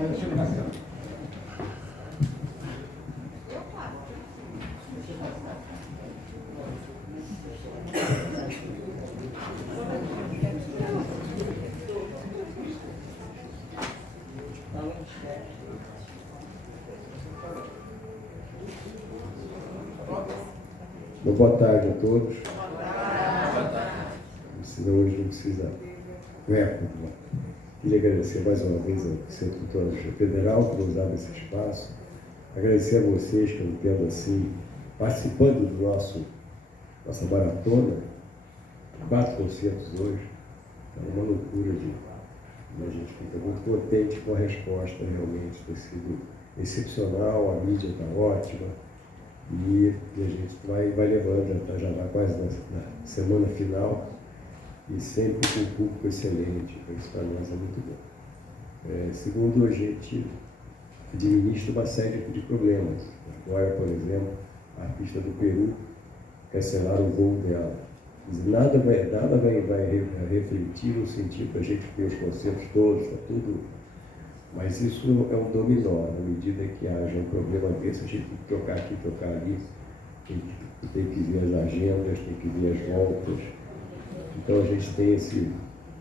Boa tarde a todos. Senão hoje não precisa. Queria agradecer mais uma vez ao Centro Cultural Federal por nos dar esse espaço. Agradecer a vocês que eu entendo assim, participando do nossa maratona, 4 concertos hoje. É uma loucura a gente fica muito contente com a resposta, realmente ter sido excepcional, a mídia está ótima. E a gente vai levando, já vai quase na semana final, e sempre com um público excelente, isso para nós é muito bom. Segundo, a gente administra uma série de problemas. Agora, por exemplo, a artista do Peru cancelaram o voo dela. Nada vai refletir no sentido da gente ter os concertos todos, está tudo. Mas isso é um dominó. Na medida que haja um problema desse, a gente tem que trocar aqui, trocar ali, tem que ver as agendas, tem que ver as voltas. Então a gente tem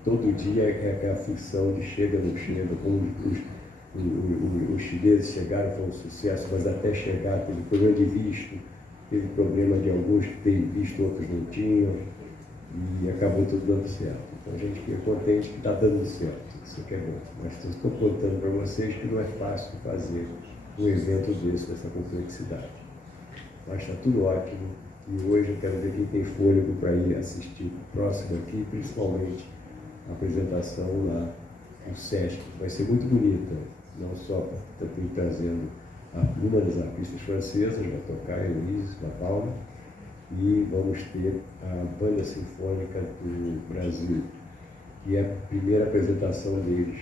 todo dia é a aflição de chega, não chega, como os chineses chegaram, foi um sucesso, mas até chegar teve problema de visto, teve problema de alguns que têm visto, outros não tinham, e acabou tudo dando certo. Então a gente fica contente que está dando certo, isso que é bom. Mas estou contando para vocês que não é fácil fazer um evento dessa complexidade. Mas está tudo ótimo, e hoje eu quero ver quem tem fôlego para ir assistir o próximo aqui, principalmente a apresentação lá no Sesc. Vai ser muito bonita, não só também trazendo uma das artistas francesas, vai tocar Heloíse da Palma, e vamos ter a Banda Sinfônica do Brasil, que é a primeira apresentação deles.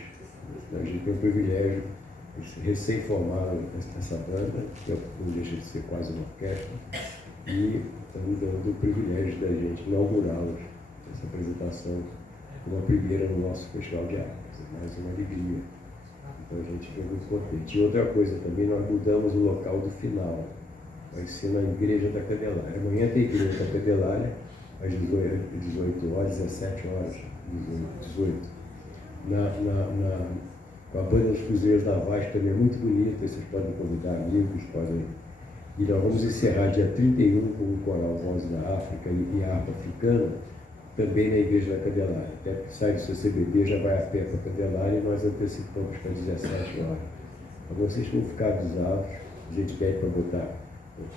A gente tem o privilégio, eles recém-formaram essa banda, que não deixa de ser quase uma orquestra, e estamos dando o privilégio da gente inaugurá-los, essa apresentação, como a primeira no nosso Festival de Artes. É mais uma alegria. Então a gente fica muito contente. E outra coisa também, nós mudamos o local do final. Vai ser na Igreja da Candelária. Amanhã tem Igreja da Candelária, às 18 horas, 17 horas, 18. Com a Banda dos Cruzeiros Navais, também é muito bonita, vocês podem convidar amigos, podem. E nós vamos encerrar dia 31 com o Coral Voz da África e a harpa africana, também na Igreja da Candelária. Até que sai do seu CBD, já vai a pé para a Candelária e nós antecipamos para 17 horas. Para vocês não ficarem avisados, a gente pede para botar nos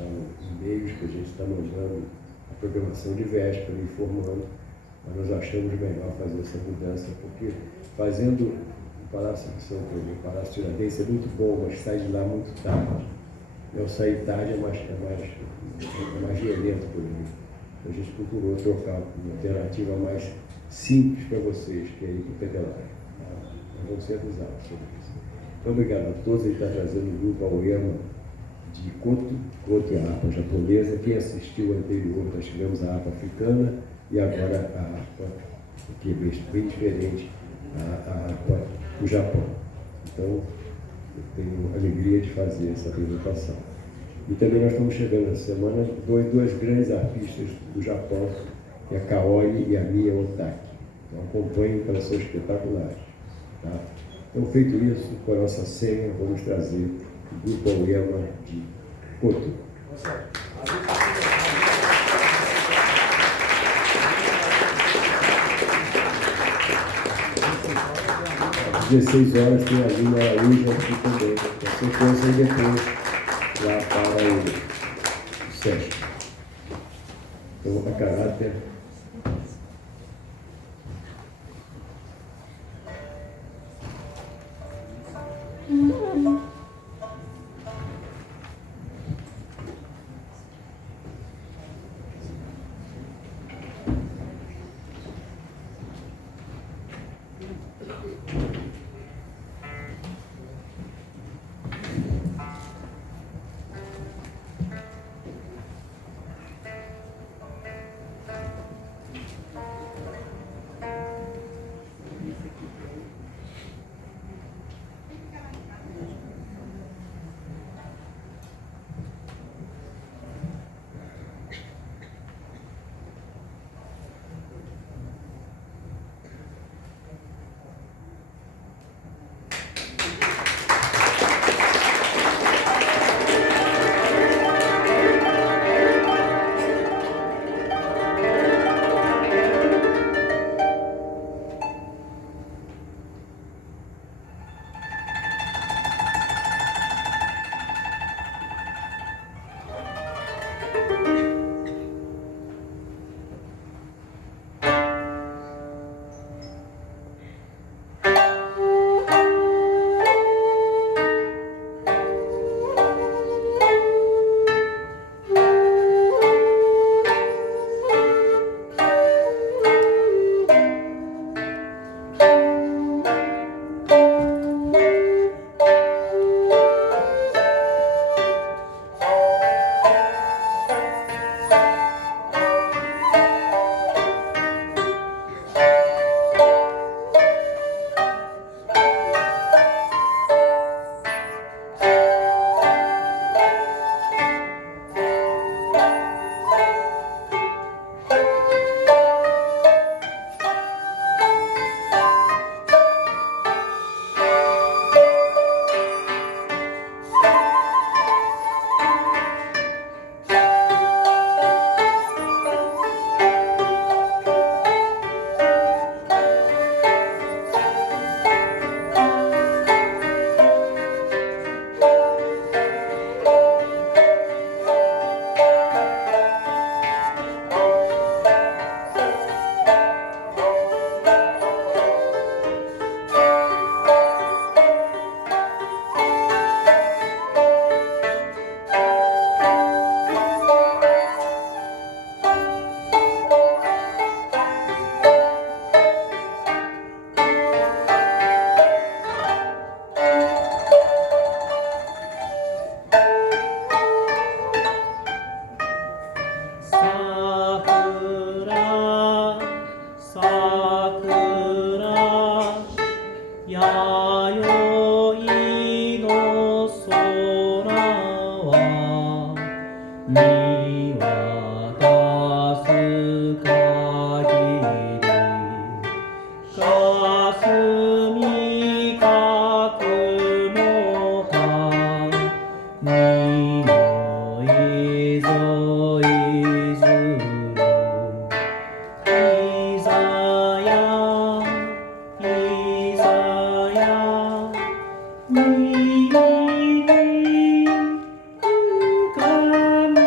e-mails que a gente está mandando a programação de véspera, informando, mas nós achamos melhor fazer essa mudança, porque fazendo o Palácio de São Paulo, o Palácio Tiradentes é muito bom, mas sai de lá muito tarde. E ao sair tarde é mais violento por mim. A gente procurou trocar uma alternativa mais simples para vocês, que é ir para o Candelária. Nós vamos ser avisados sobre isso. Então, obrigado a todos. Ele está trazendo o grupo Aoyama de Koto é a harpa japonesa. Quem assistiu anterior, nós tivemos a harpa africana e agora a harpa, que é bem diferente, a harpa do Japão. Então, eu tenho a alegria de fazer essa apresentação. E também nós estamos chegando essa semana duas grandes artistas do Japão, que é a Kaori e a Mia Otaki. Então acompanhem, que elas são espetaculares. Tá? Então, feito isso, com a nossa senha, vamos trazer o grupo Aoyama de Koto. 16 horas tem a Lina Araújo aqui também. A sequência e depois lá para o Sesc. Então, a caráter. 弥生の空は見渡す限り霞か雲か匂いぞいずるいざやいざやに浮かぶ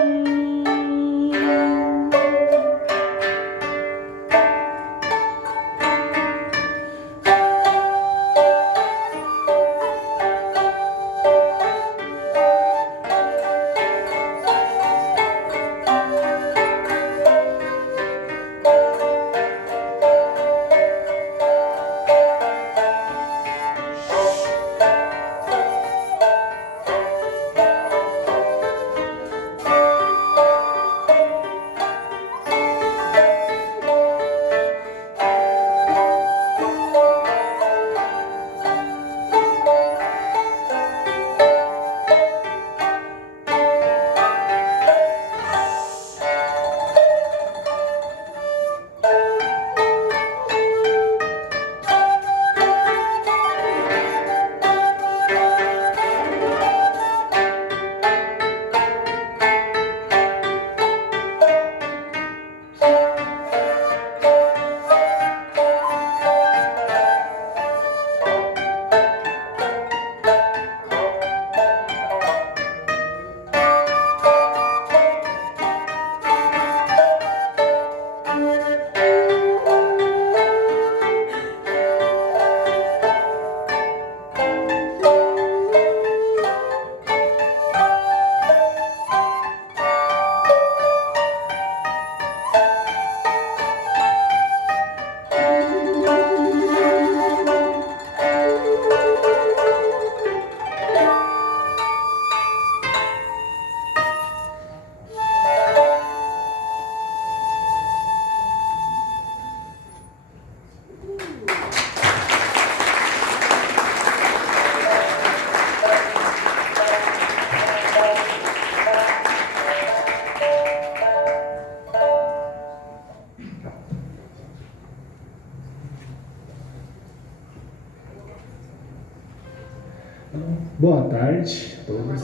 Boa tarde a todos.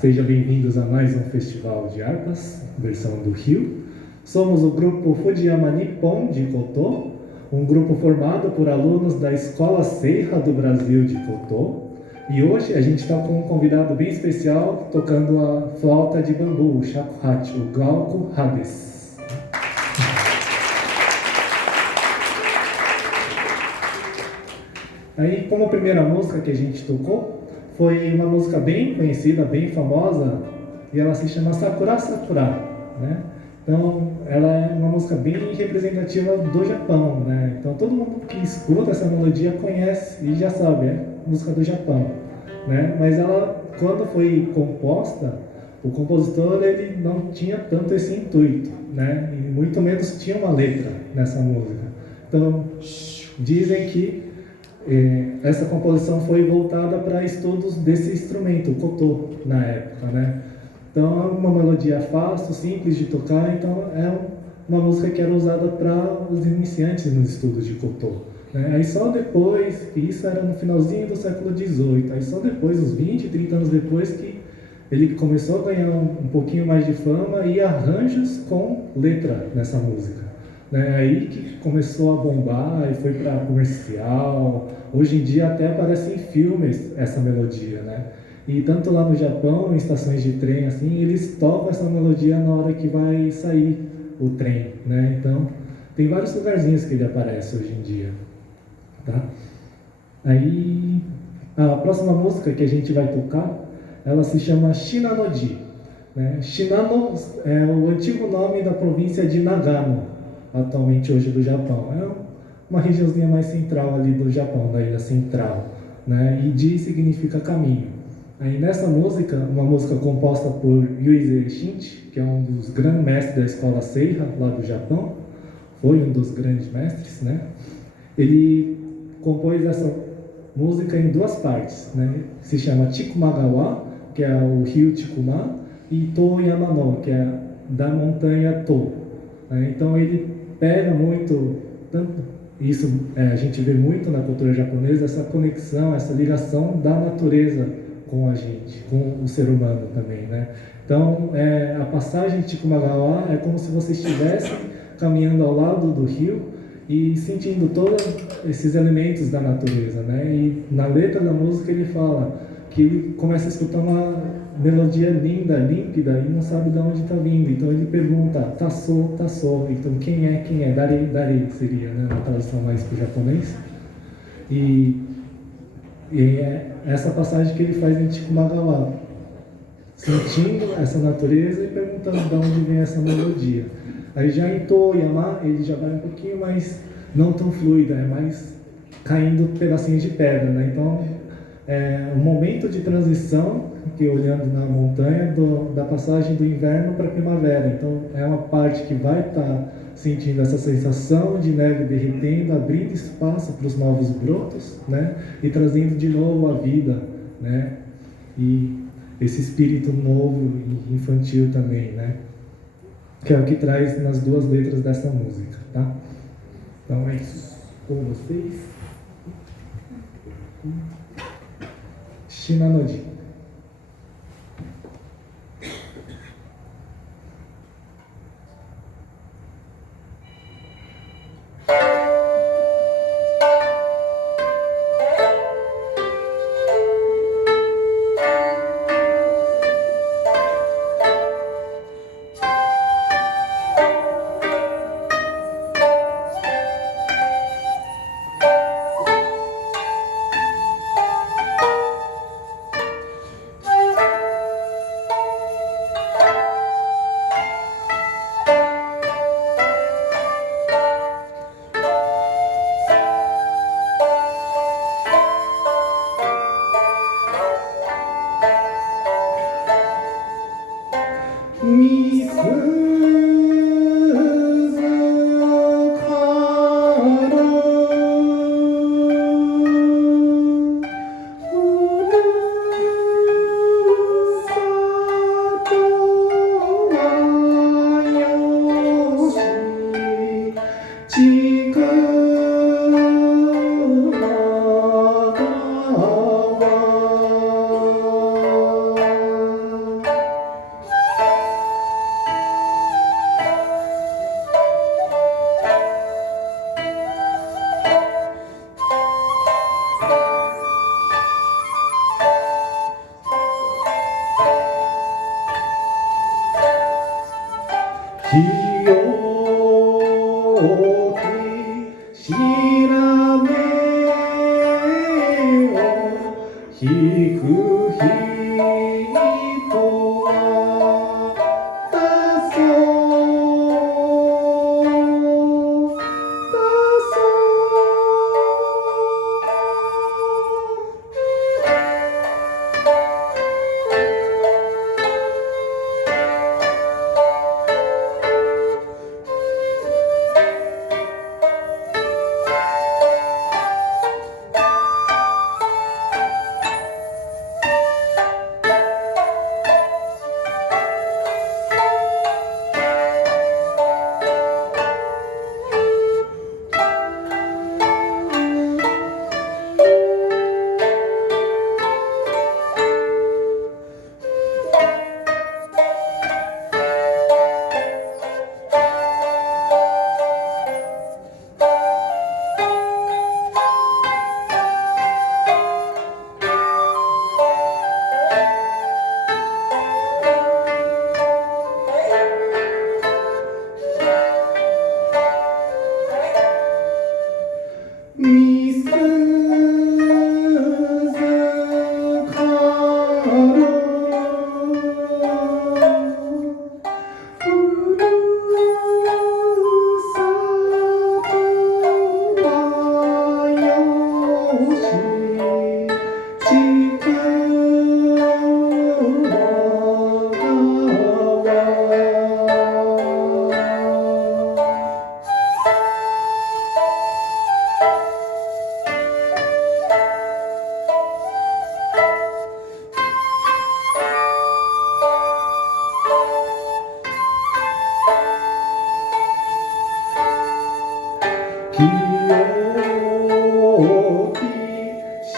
Sejam bem-vindos a mais um Festival de Harpas, versão do Rio. Somos o grupo Fujiyama Nippon de Koto, um grupo formado por alunos da Escola Seiha do Brasil de Koto. E hoje a gente está com um convidado bem especial tocando a flauta de bambu, o shakuhachi, o Glauco Hades. Aí, como primeira música que a gente tocou, foi uma música bem conhecida, bem famosa, e ela se chama Sakura Sakura, né? Então, ela é uma música bem representativa do Japão, né? Então, todo mundo que escuta essa melodia conhece e já sabe, é música do Japão, né? Mas ela, quando foi composta, o compositor ele não tinha tanto esse intuito, né? E muito menos tinha uma letra nessa música. Então, dizem que essa composição foi voltada para estudos desse instrumento, o koto, na época, né? Então é uma melodia fácil, simples de tocar, então é uma música que era usada para os iniciantes nos estudos de koto, né? Aí só depois, que isso era no finalzinho do século XVIII, aí só depois, uns 20, 30 anos depois, que ele começou a ganhar um pouquinho mais de fama e arranjos com letra nessa música. Né, aí que começou a bombar e foi para comercial. Hoje em dia até aparece em filmes essa melodia, né? E tanto lá no Japão, em estações de trem, assim, eles tocam essa melodia na hora que vai sair o trem, né? Então, tem vários lugarzinhos que ele aparece hoje em dia, tá? Aí, a próxima música que a gente vai tocar, ela se chama Shinano-ji, né? Shinano é o antigo nome da província de Nagano, atualmente hoje do Japão. É uma regiãozinha mais central ali do Japão, da ilha central, né? E Ji significa caminho. Aí nessa música, uma música composta por Yuize Shinji, que é um dos grandes mestres da escola Seiha lá do Japão, foi um dos grandes mestres, né? Ele compôs música em duas partes, né? Se chama Chikumagawa, que é o rio Chikuma, e To Yamano, que é da montanha To, né? Então ele pega muito, tanto isso a gente vê muito na cultura japonesa, essa conexão, essa ligação da natureza com a gente, com o ser humano também, né? Então a passagem de Chikumagawa é como se você estivesse caminhando ao lado do rio e sentindo todos esses elementos da natureza, né? E na letra da música ele fala que ele começa a escutar uma melodia linda, límpida, e não sabe de onde está vindo. Então ele pergunta, tasso, tasso. Então quem é, quem é? Dari, dari seria, né? Uma tradução mais para o japonês. E é essa passagem que ele faz em Chikumagawa, sentindo essa natureza e perguntando de onde vem essa melodia. Aí já em Toyama ele já vai um pouquinho mais, não tão fluida, é mais caindo pedacinhos de pedra, né? Então um momento de transição, que olhando na montanha, da passagem do inverno para a primavera. Então é uma parte que vai estar sentindo essa sensação de neve derretendo, abrindo espaço para os novos brotos, né? E trazendo de novo a vida, né? E esse espírito novo e infantil também, né? Que é o que traz nas duas letras dessa música, tá? Então é isso. Com vocês. Shinanoji.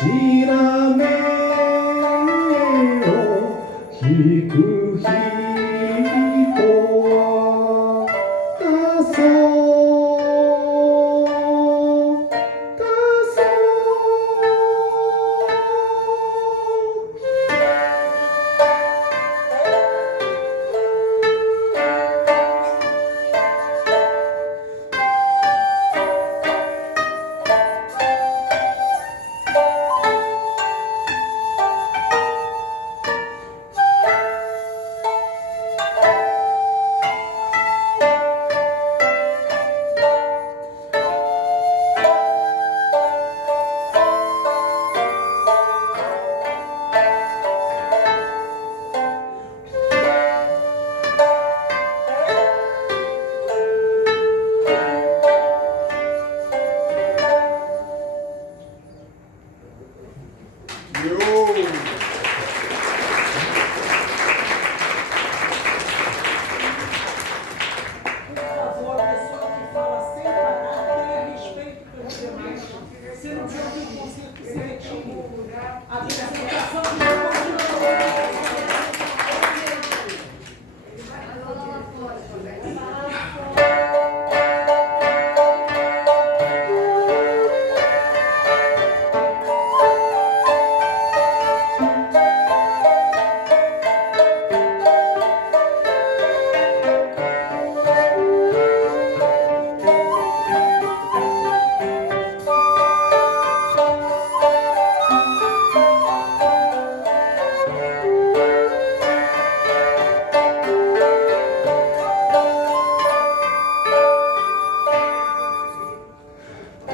白目を引く人は多そう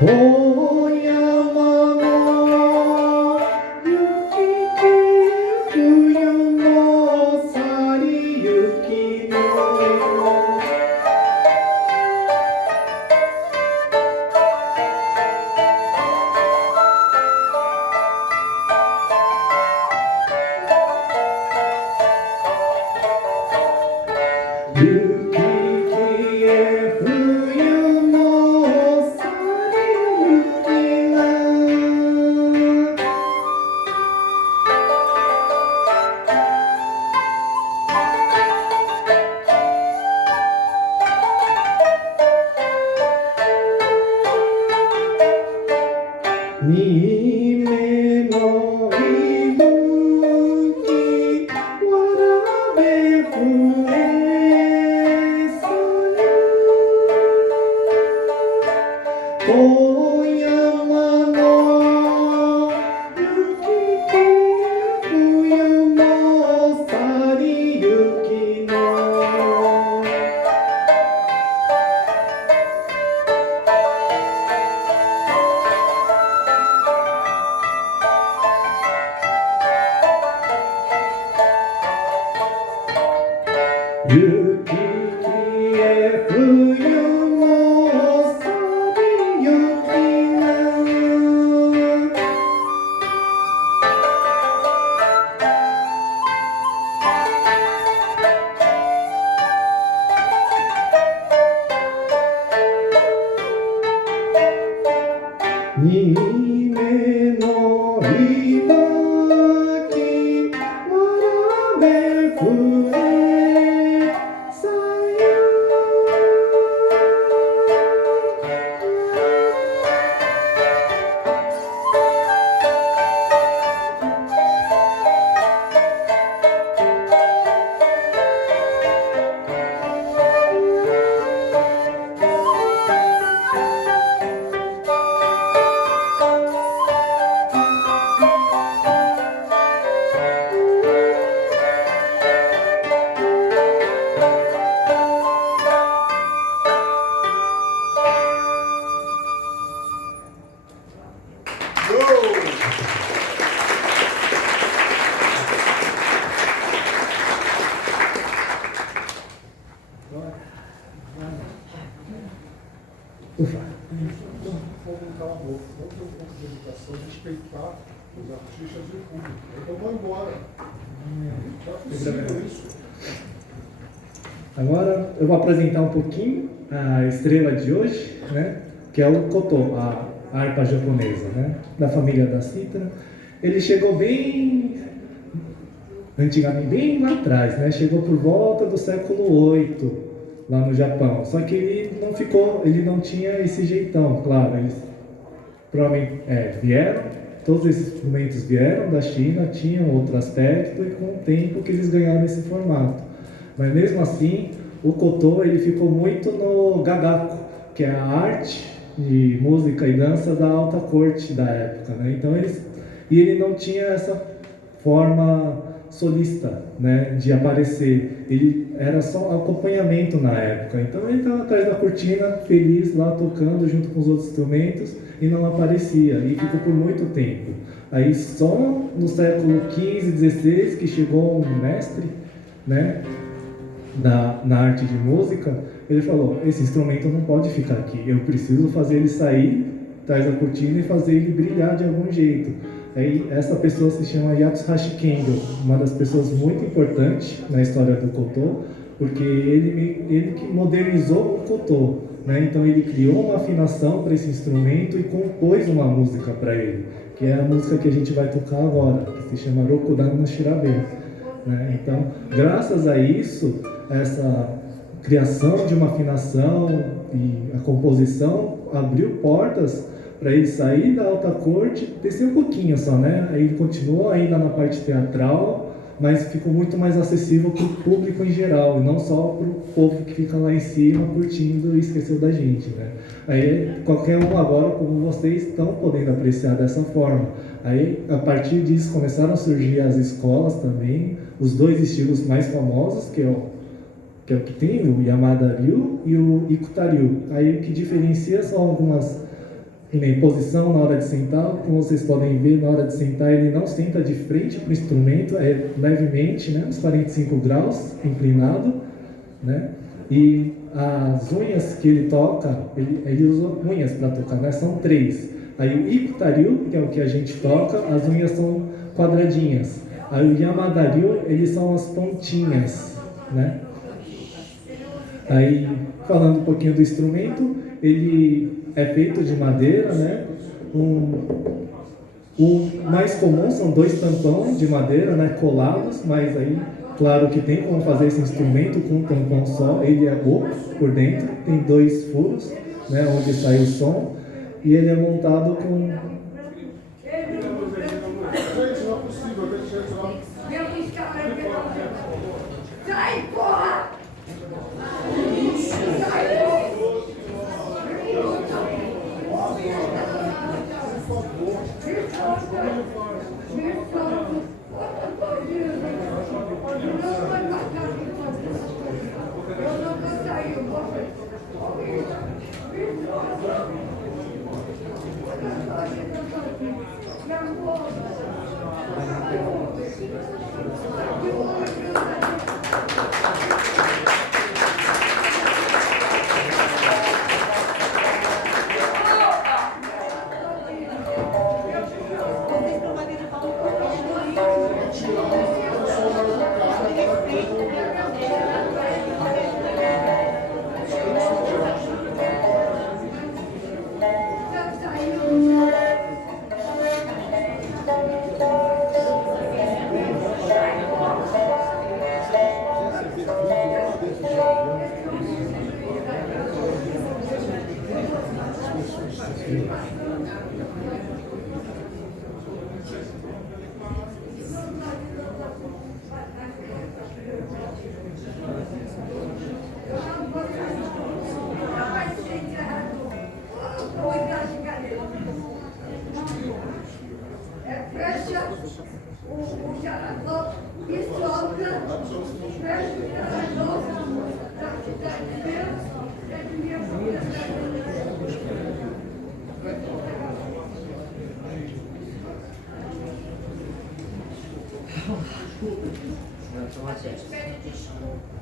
遠山の雪消え冬の去りゆきの雪消え冬の去りゆきが新芽の息吹きわらべふれさゆ遠山の雪消え冬の去りゆきの雪消え冬の去りゆきが新芽の息吹きわらべふれさゆUfa. Vamos fomentar o amor, vamos ter um pouco de educação, respeitar os artistas e o público. Então vão embora. Já é possível isso. Agora eu vou apresentar um pouquinho a estrela de hoje, né? Que é o Koto, harpa japonesa, né? Da família da cítara. Ele chegou bem antigamente, bem lá atrás, né? Chegou por volta do século VIII, lá no Japão. Só que ele não tinha esse jeitão, claro. Eles provavelmente vieram, todos esses instrumentos vieram da China, tinham outro aspecto e com o tempo que eles ganharam esse formato. Mas mesmo assim, o koto ele ficou muito no gagaku, que é a arte de música e dança da alta corte da época, né? Então ele não tinha essa forma solista, né, de aparecer. Ele era só acompanhamento na época. Então ele estava atrás da cortina, feliz lá tocando junto com os outros instrumentos e não aparecia. E ficou por muito tempo. Aí só no século XV, XVI que chegou um mestre, né, na arte de música. Ele falou: esse instrumento não pode ficar aqui. Eu preciso fazer ele sair atrás da cortina e fazer ele brilhar de algum jeito. Aí, essa pessoa se chama Yatsuhashi Kendo, uma das pessoas muito importantes na história do koto, porque ele que modernizou o koto, né? Então ele criou uma afinação para esse instrumento e compôs uma música para ele, que é a música que a gente vai tocar agora, que se chama Rokudan no Shirabe, né? Então, graças a isso, essa criação de uma afinação e a composição abriu portas para ele sair da alta corte, descer um pouquinho só, né? Aí ele continuou ainda na parte teatral, mas ficou muito mais acessível para o público em geral, e não só para o povo que fica lá em cima curtindo e esqueceu da gente, né? Aí qualquer um agora, como vocês, estão podendo apreciar dessa forma. Aí, a partir disso, começaram a surgir as escolas também, os dois estilos mais famosos, que é o que tem, o Yamada-ryu e o Ikuta-ryu. Aí o que diferencia são algumas... E nem posição na hora de sentar, como vocês podem ver, na hora de sentar ele não senta de frente para o instrumento, é levemente, né, uns 45 graus, inclinado, né? E as unhas que ele toca, ele usa unhas para tocar, né? São 3. Aí o Ikuta-ryu, que é o que a gente toca, as unhas são quadradinhas. Aí o Yamada-ryu, eles são as pontinhas, né? Aí, falando um pouquinho do instrumento, ele é feito de madeira, né? O mais comum são 2 tampões de madeira, né, colados, mas aí, claro que tem como fazer esse instrumento com um tampão só. Ele é oco por dentro, tem 2 furos, né, onde sai o som, e ele é montado com... Sai, porra!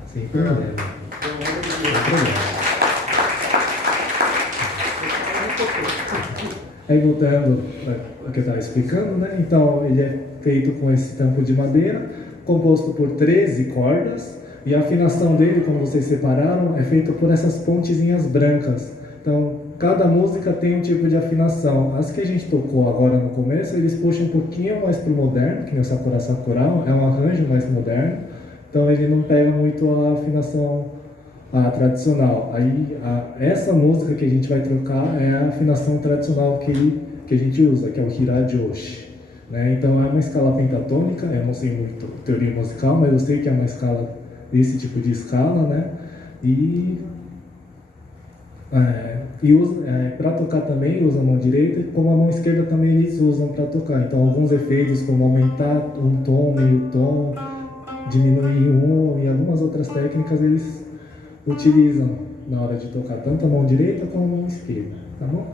Sem problema. Aí voltando ao que eu estava explicando, né? Então ele é feito com esse tampo de madeira, composto por 13 cordas, e a afinação dele, como vocês separaram, é feita por essas pontezinhas brancas. Então cada música tem um tipo de afinação. As que a gente tocou agora no começo, eles puxam um pouquinho mais pro moderno, que nem o Sakura Sakura, é um arranjo mais moderno, então ele não pega muito a afinação tradicional. Aí essa música que a gente vai trocar é a afinação tradicional que a gente usa, que é o Hirajoshi. Né? Então é uma escala pentatônica, eu não sei muito teoria musical, mas eu sei que é uma escala desse tipo de escala, né? E para tocar também usam a mão direita, como a mão esquerda também eles usam para tocar. Então alguns efeitos como aumentar um tom, meio tom, diminuir um e algumas outras técnicas eles utilizam na hora de tocar, tanto a mão direita como a mão esquerda, tá bom?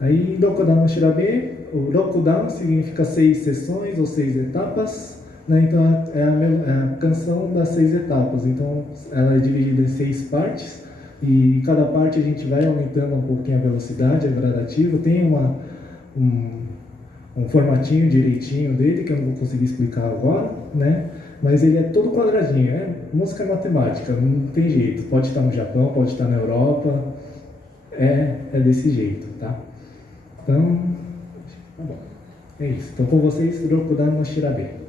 Aí Rokudan no Shirabe, o Rokudan significa 6 sessões ou 6 etapas, né? Então é a canção das 6 etapas, então ela é dividida em 6 partes. E cada parte a gente vai aumentando um pouquinho a velocidade, é gradativo, tem um formatinho direitinho dele, que eu não vou conseguir explicar agora, né? Mas ele é todo quadradinho, música matemática, não tem jeito, pode estar no Japão, pode estar na Europa, é desse jeito, tá? Então, tá bom, é isso. Então com vocês, Rokudan no Shirabe.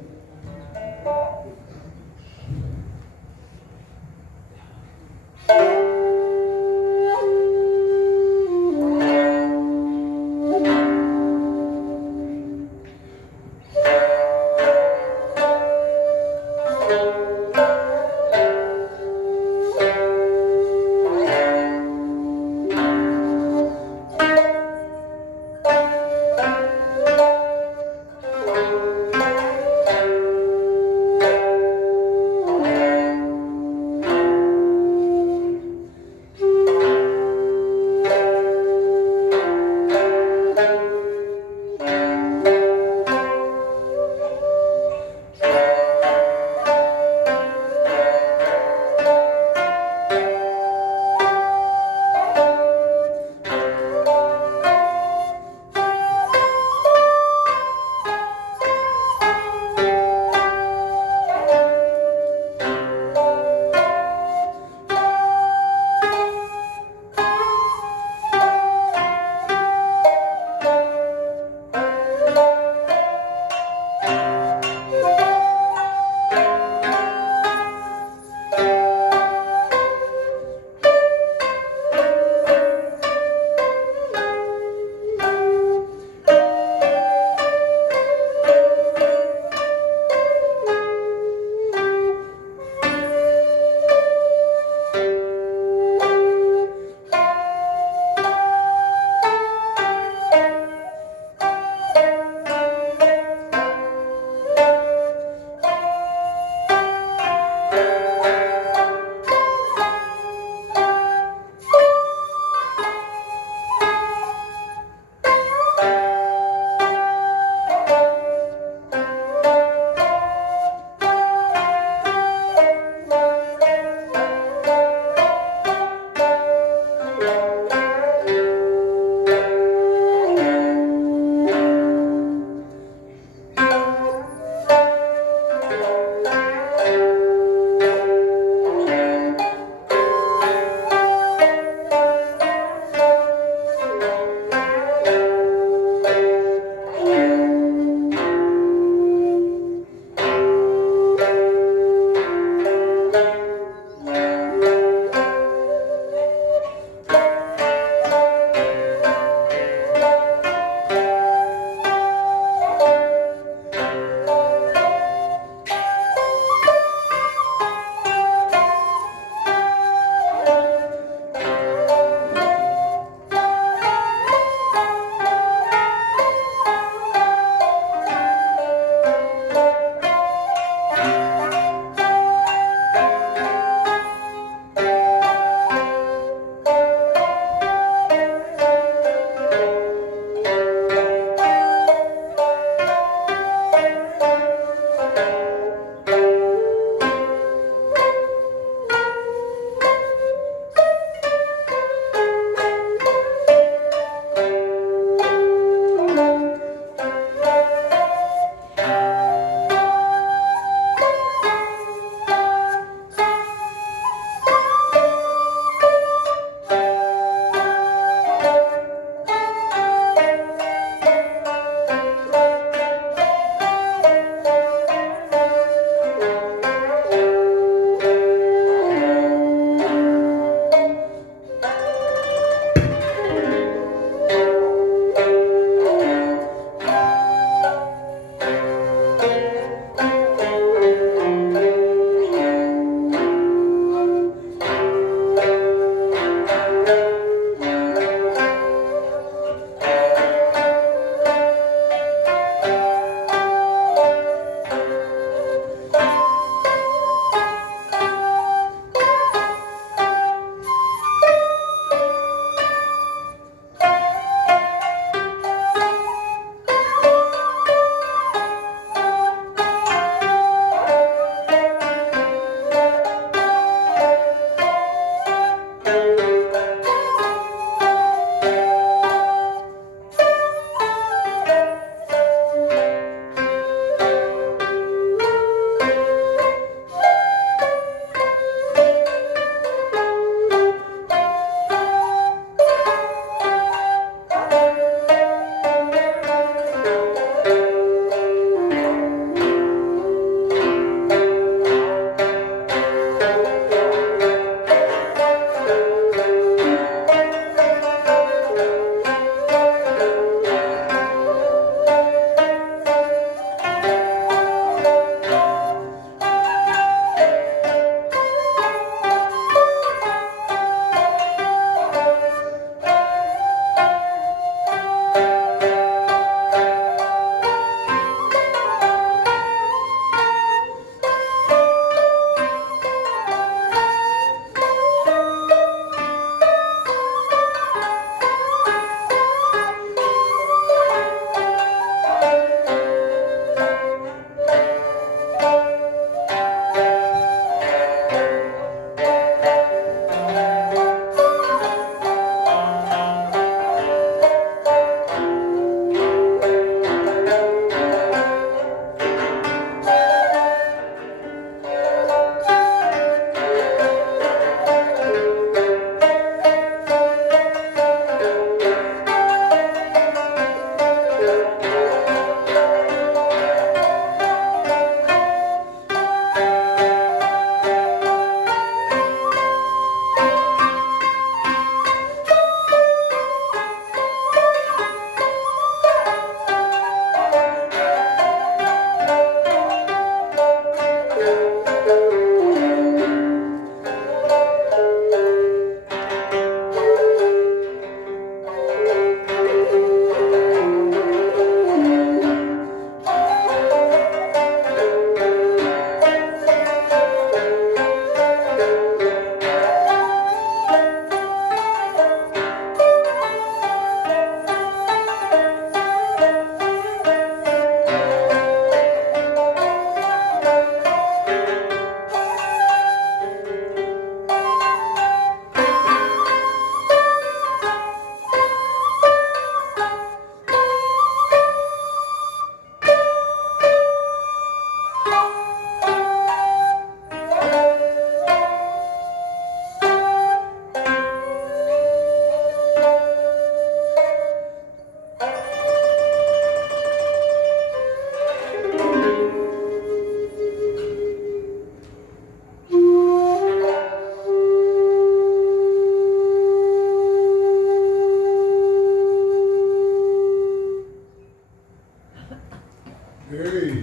Ei!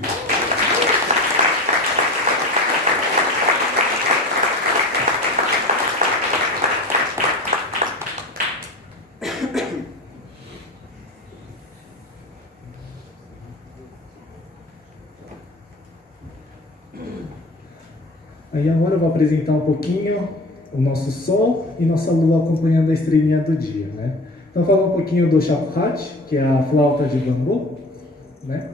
Aí agora eu vou apresentar um pouquinho o nosso Sol e nossa Lua acompanhando a estrelinha do dia, né? Então falar um pouquinho do shakuhachi, que é a flauta de bambu, né?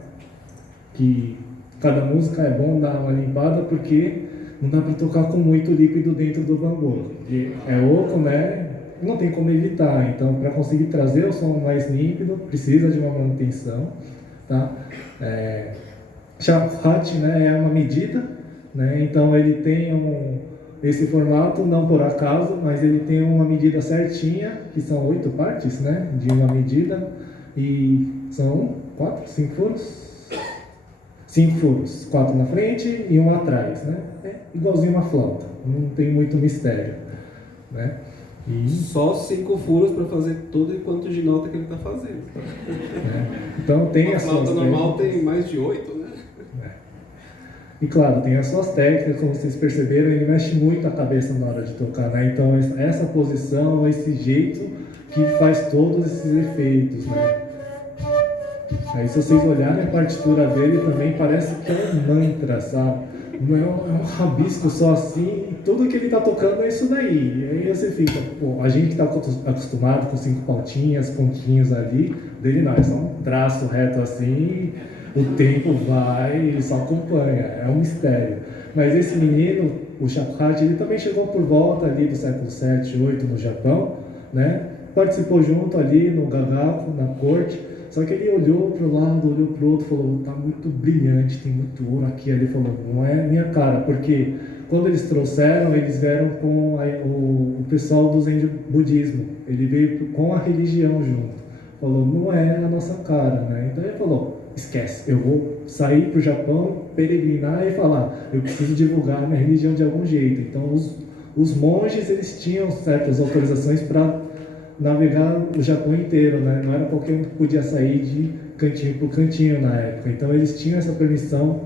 Que cada música é bom dar uma limpada porque não dá para tocar com muito líquido dentro do bambu. E é oco, né? Não tem como evitar. Então, para conseguir trazer o som mais límpido, precisa de uma manutenção, tá? Shakuhachi, né, é uma medida, né? Então ele tem esse formato, não por acaso, mas ele tem uma medida certinha, que são 8 partes, né, de uma medida, e são 5 furos? 5 furos, 4 na frente e 1 atrás, né? É igualzinho uma flauta, não tem muito mistério, né? Só 5 furos para fazer todo o quanto de nota que ele está fazendo. Então tem a flauta normal tem mais de 8, né? E claro, tem as suas técnicas, como vocês perceberam, ele mexe muito a cabeça na hora de tocar, né? Então essa posição, esse jeito que faz todos esses efeitos, né? Aí se vocês olharem a partitura dele também parece que é um mantra, sabe? Não é um rabisco só assim, e tudo que ele está tocando é isso daí. E aí você fica, pô, a gente está acostumado com 5 pontinhos ali, dele não, é só um traço reto assim, o tempo vai, ele só acompanha, é um mistério. Mas esse menino, o shakuhachi, ele também chegou por volta ali do século 7, 8 no Japão, né? Participou junto ali no Gagaku, na corte, só que ele olhou para o lado, olhou para o outro, falou, tá muito brilhante, tem muito ouro aqui. Ele falou, não é minha cara, porque quando eles trouxeram, eles vieram com o pessoal do Zen budismo, ele veio com a religião junto. Falou, não é a nossa cara, né? Então ele falou, esquece, eu vou sair para o Japão, peregrinar e falar, eu preciso divulgar a minha religião de algum jeito. Então os monges, eles tinham certas autorizações para navegar o Japão inteiro, né? Não era qualquer um que podia sair de cantinho por cantinho na época. Então eles tinham essa permissão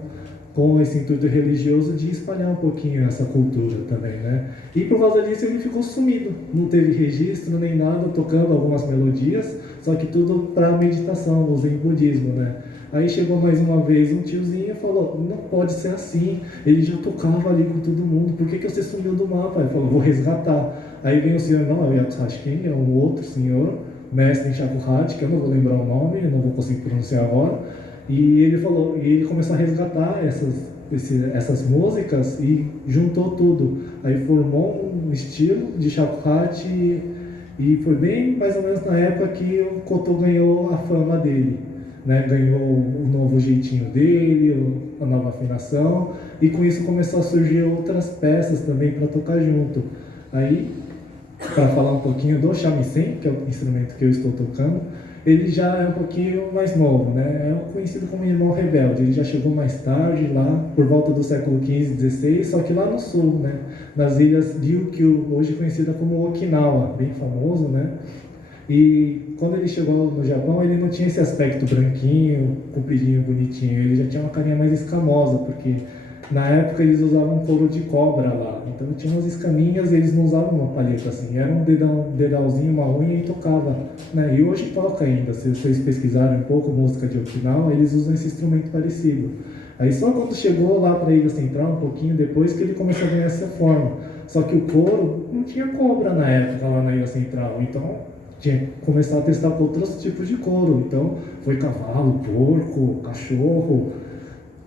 com esse intuito religioso de espalhar um pouquinho essa cultura também, né? E por causa disso ele ficou sumido, não teve registro nem nada, tocando algumas melodias, só que tudo para meditação, no Zen budismo, né? Aí chegou mais uma vez um tiozinho e falou, não pode ser assim, ele já tocava ali com todo mundo, por que você sumiu do mapa? Ele falou, vou resgatar. Aí vem o senhor, não, é o Yatsuhashi Ken, é um outro senhor, mestre em shakuhachi, que eu não vou lembrar o nome, não vou conseguir pronunciar agora, e ele falou, e ele começou a resgatar essas músicas e juntou tudo. Aí formou um estilo de shakuhachi e foi bem mais ou menos na época que o Koto ganhou a fama dele, né? Ganhou o novo jeitinho dele, a nova afinação, e com isso começou a surgir outras peças também para tocar junto. Aí, para falar um pouquinho do shamisen, que é o instrumento que eu estou tocando, ele já é um pouquinho mais novo, né? É conhecido como irmão rebelde. Ele já chegou mais tarde, lá por volta do século XV, XVI, só que lá no sul, né? Nas ilhas Ryukyu, hoje conhecida como Okinawa, bem famoso, né? E quando ele chegou no Japão, ele não tinha esse aspecto branquinho, compridinho, bonitinho. Ele já tinha uma carinha mais escamosa, porque na época eles usavam couro de cobra lá. Então tinha umas escaminhas e eles não usavam uma palheta assim. Era um dedalzinho, uma unha e tocava, né? E hoje toca ainda. Se vocês pesquisarem um pouco música de Okinawa, eles usam esse instrumento parecido. Aí só quando chegou lá para a Ilha Central, um pouquinho depois, que ele começou a ganhar essa forma. Só que o couro não tinha cobra na época lá na Ilha Central. Então tinha que começar a testar com outros tipos de couro. Então foi cavalo, porco, cachorro,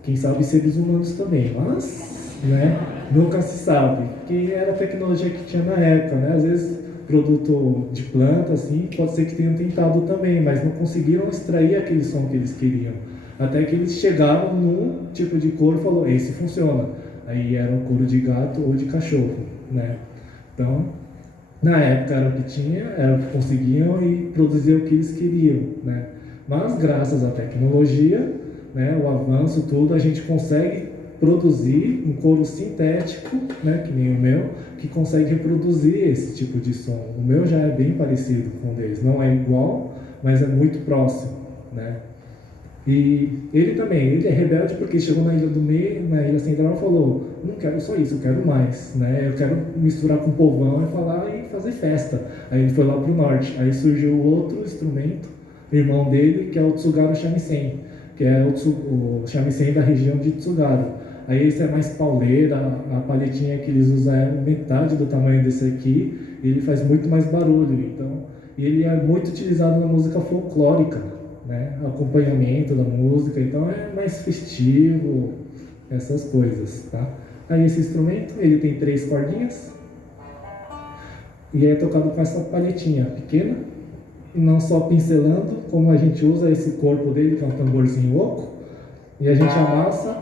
quem sabe seres humanos também, mas, né, nunca se sabe, porque era a tecnologia que tinha na época, né? Às vezes produto de planta, assim, pode ser que tenham tentado também, mas não conseguiram extrair aquele som que eles queriam, até que eles chegaram num tipo de couro e falaram, esse funciona, aí era um couro de gato ou de cachorro, né? Então, na época era o que tinha, era o que conseguiam e produziam o que eles queriam, né? Mas graças à tecnologia, né, o avanço, tudo, a gente consegue produzir um couro sintético, né, que nem o meu, que consegue reproduzir esse tipo de som. O meu já é bem parecido com o deles, não é igual, mas é muito próximo, né? E ele também, ele é rebelde porque chegou na Ilha do Meio, na Ilha Central, e falou: não quero só isso, eu quero mais, né? Eu quero misturar com o povão e falar e fazer festa. Aí ele foi lá para o norte. Aí surgiu outro instrumento, irmão dele, que é o Tsugaru Shamisen, que é o shamisen da região de Tsugaru. Aí esse é mais pauleira, a palhetinha que eles usam é metade do tamanho desse aqui, e ele faz muito mais barulho. Então, e ele é muito utilizado na música folclórica, né? Acompanhamento da música, então é mais festivo, essas coisas, tá? Aí esse instrumento, ele tem 3 cordinhas e é tocado com essa palhetinha pequena, e não só pincelando, como a gente usa esse corpo dele, que é um tamborzinho oco, e a gente amassa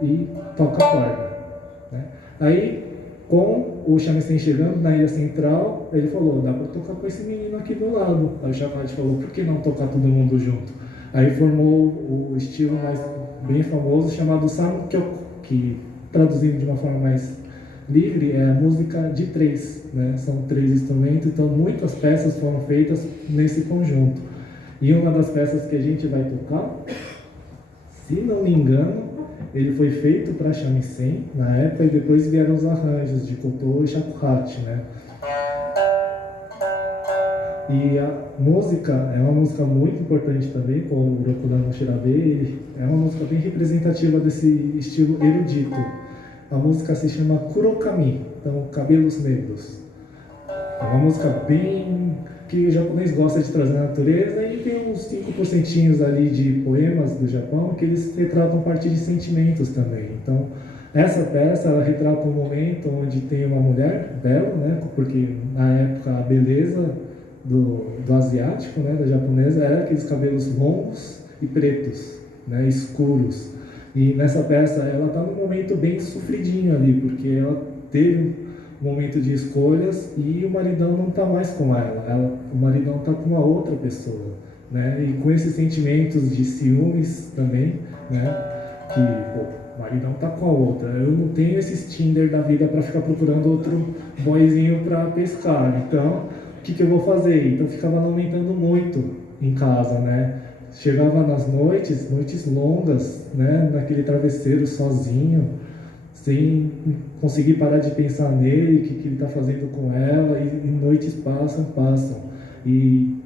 e toca a corda, né? Aí, com o shamisen chegando na Ilha Central, ele falou: dá para tocar com esse menino aqui do lado. Aí o Shamad falou: por que não tocar todo mundo junto? Aí formou o estilo mais bem famoso chamado Sankyoku, que traduzindo de uma forma mais livre é a música de 3, né? São 3 instrumentos, então muitas peças foram feitas nesse conjunto. E uma das peças que a gente vai tocar, se não me engano, ele foi feito para shamisen na época, e depois vieram os arranjos de Koto e Shakuhachi, né? E a música é uma música muito importante também, como o Rokudan no Shirabe, é uma música bem representativa desse estilo erudito. A música se chama Kurokami, então cabelos negros. É uma música bem que o japonês gosta de trazer na natureza, e tem uns 5% ali de poemas do Japão que eles retratam parte de sentimentos também. Então, essa peça ela retrata um momento onde tem uma mulher bela, né? Porque na época a beleza do asiático, né? Da japonesa, era aqueles cabelos longos e pretos, né? Escuros. E nessa peça ela está num momento bem sofridinho ali, porque ela teve momento de escolhas e o maridão não está mais com ela, o maridão está com uma outra pessoa, né? E com esses sentimentos de ciúmes também, né? Que o maridão está com a outra, eu não tenho esses Tinder da vida para ficar procurando outro boyzinho para pescar, então o que eu vou fazer? Então ficava lamentando muito em casa, né? Chegava nas noites longas, né? Naquele travesseiro sozinho, sem conseguir parar de pensar nele, o que ele está fazendo com ela, e noites passam, e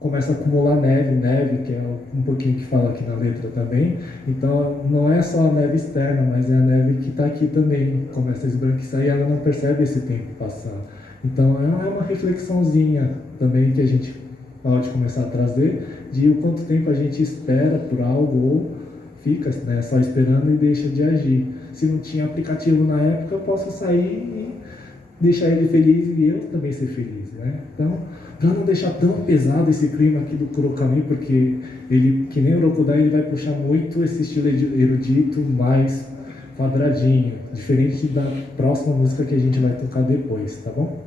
começa a acumular neve, que é um pouquinho que fala aqui na letra também. Então, não é só a neve externa, mas é a neve que está aqui também, começa a esbranquiçar e ela não percebe esse tempo passar. Então, é uma reflexãozinha também que a gente pode começar a trazer, de o quanto tempo a gente espera por algo, ou fica, né, só esperando e deixa de agir. Se não tinha aplicativo na época, eu posso sair e deixar ele feliz e eu também ser feliz, né? Então, para não deixar tão pesado esse clima aqui do Kurokami, porque ele, que nem o Rokudan, ele vai puxar muito esse estilo erudito, mais quadradinho, diferente da próxima música que a gente vai tocar depois, tá bom?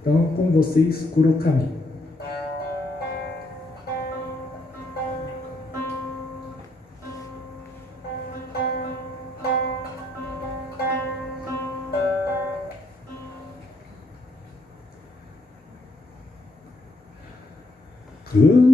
Então, com vocês, Kurokami. Oh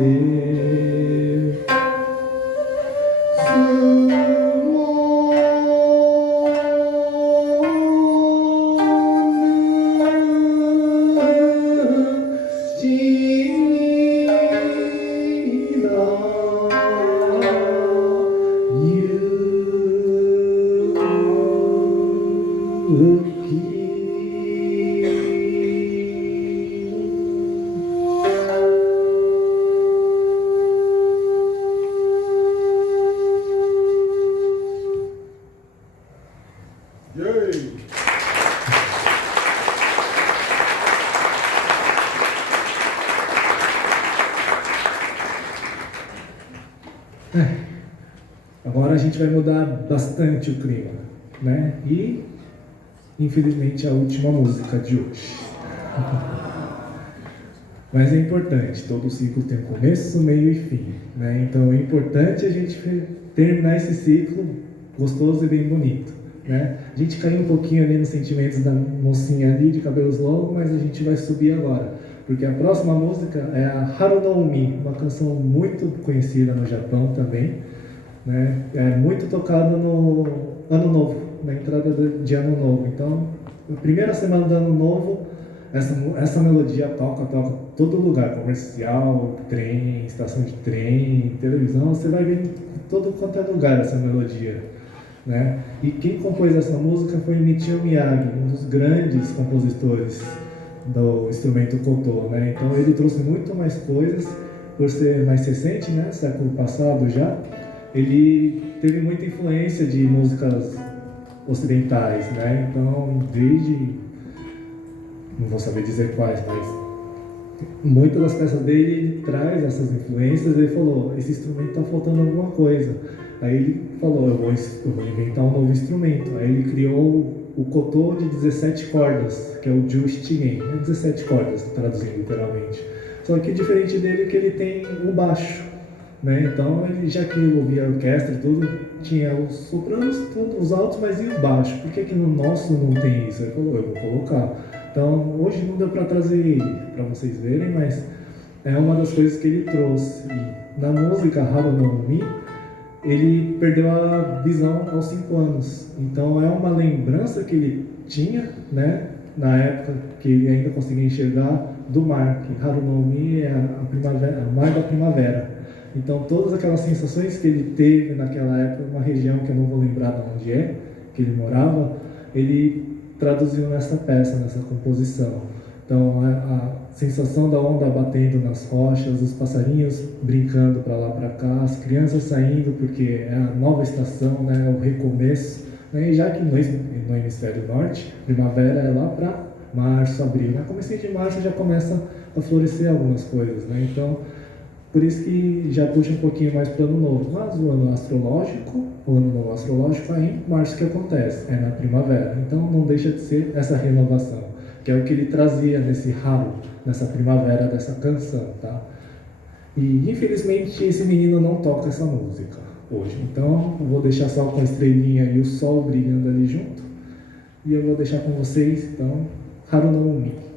Yay! Agora a gente vai mudar bastante o clima, né? E, infelizmente, a última música de hoje. Mas é importante, todo ciclo tem um começo, meio e fim, né? Então é importante a gente terminar esse ciclo gostoso e bem bonito, né? A gente caiu um pouquinho ali nos sentimentos da mocinha ali de cabelos longos, mas a gente vai subir agora, porque a próxima música é a Haru no Umi, uma canção muito conhecida no Japão também, né? É muito tocada no Ano Novo, na entrada de Ano Novo. Então, na primeira semana do Ano Novo, essa melodia toca todo lugar, comercial, trem, estação de trem, televisão, você vai ver em todo quanto é lugar essa melodia, né? E quem compôs essa música foi Michio Miyagi, um dos grandes compositores do instrumento koto, né? Então ele trouxe muito mais coisas, por ser mais recente, né? Século passado já, ele teve muita influência de músicas ocidentais, né? Então, desde, não vou saber dizer quais, mas muitas das peças dele ele traz essas influências. Ele falou, esse instrumento está faltando alguma coisa. Aí ele falou, eu vou inventar um novo instrumento. Aí ele criou o koto de 17 cordas, que é o Ju-Shitigen, é 17 cordas, traduzindo literalmente. Só que diferente dele é que ele tem o baixo, né? Então, ele, já que ele ouvia a orquestra e tudo, tinha os sopranos, tudo, os altos, mas e o baixo? Por que no nosso não tem isso? Ele falou, eu vou colocar. Então, hoje não deu para trazer para vocês verem, mas é uma das coisas que ele trouxe. E na música Haru no Umi, ele perdeu a visão aos 5 anos. Então, é uma lembrança que ele tinha, né, na época que ele ainda conseguia enxergar do mar, que Haru no Umi é a primavera, o mar da primavera. Então, todas aquelas sensações que ele teve naquela época, uma região que eu não vou lembrar de onde é, que ele morava, ele traduziu nessa peça, nessa composição. Então, a sensação da onda batendo nas rochas, os passarinhos brincando para lá para cá, as crianças saindo porque é a nova estação, né, o recomeço. Né, e já que no hemisfério norte, primavera é lá para março, abril. No começo de março já começa a florescer algumas coisas, né? Então, por isso que já puxa um pouquinho mais para o ano novo. Mas o ano novo astrológico é em março que acontece, é na primavera. Então não deixa de ser essa renovação, que é o que ele trazia nesse Haru, nessa primavera dessa canção, tá? E infelizmente esse menino não toca essa música hoje. Então eu vou deixar só com a estrelinha e o sol brilhando ali junto. E eu vou deixar com vocês, então, Haru no Umi.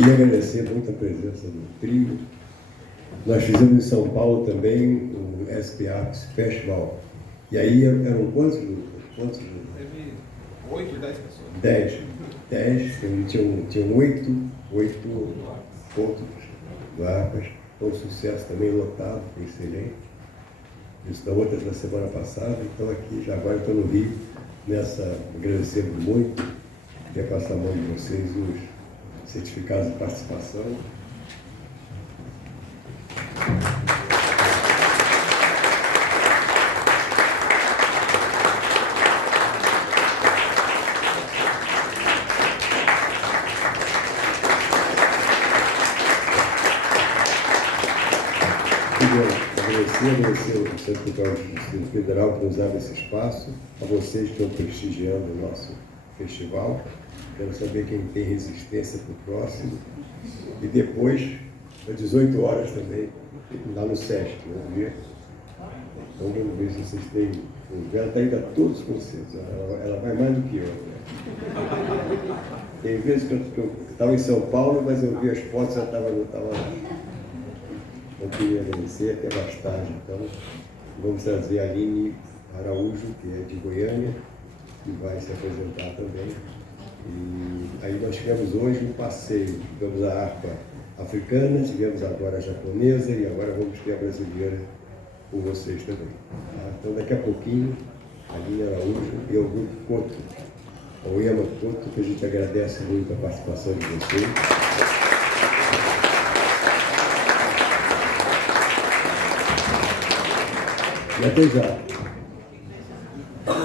Queria agradecer muito a presença do trio. Nós fizemos em São Paulo também o SP Arts Festival. E aí eram quantos? Teve 8, 10 pessoas. 10. Tinham 8 pontos do Arpas. Foi um sucesso também, lotado, foi excelente. Isso da outra da semana passada. Então aqui, já agora estou no Rio, agradecendo muito. Queria passar a mão de vocês os certificados de participação. Agradecer ao Centro Cultural do Distrito Federal por nos dar esse espaço, a vocês que estão prestigiando o nosso festival. Quero saber quem tem resistência para o próximo. E depois, às 18 horas também, lá no SESC, vamos ver. Então vamos ver se vocês têm. Ela está indo a todos os concertos, ela vai mais do que eu. Né? Tem vezes que eu estava em São Paulo, mas eu vi as fotos e ela estava lá. Eu queria agradecer até mais tarde, então vamos trazer a Aline Araújo, que é de Goiânia, que vai se apresentar também. E aí nós tivemos hoje um passeio, tivemos a harpa africana, tivemos agora a japonesa e agora vamos ter a brasileira com vocês também. Tá? Então daqui a pouquinho, a Aline Araújo e o grupo Koto, o Yama Koto, que a gente agradece muito a participação de vocês. E até já.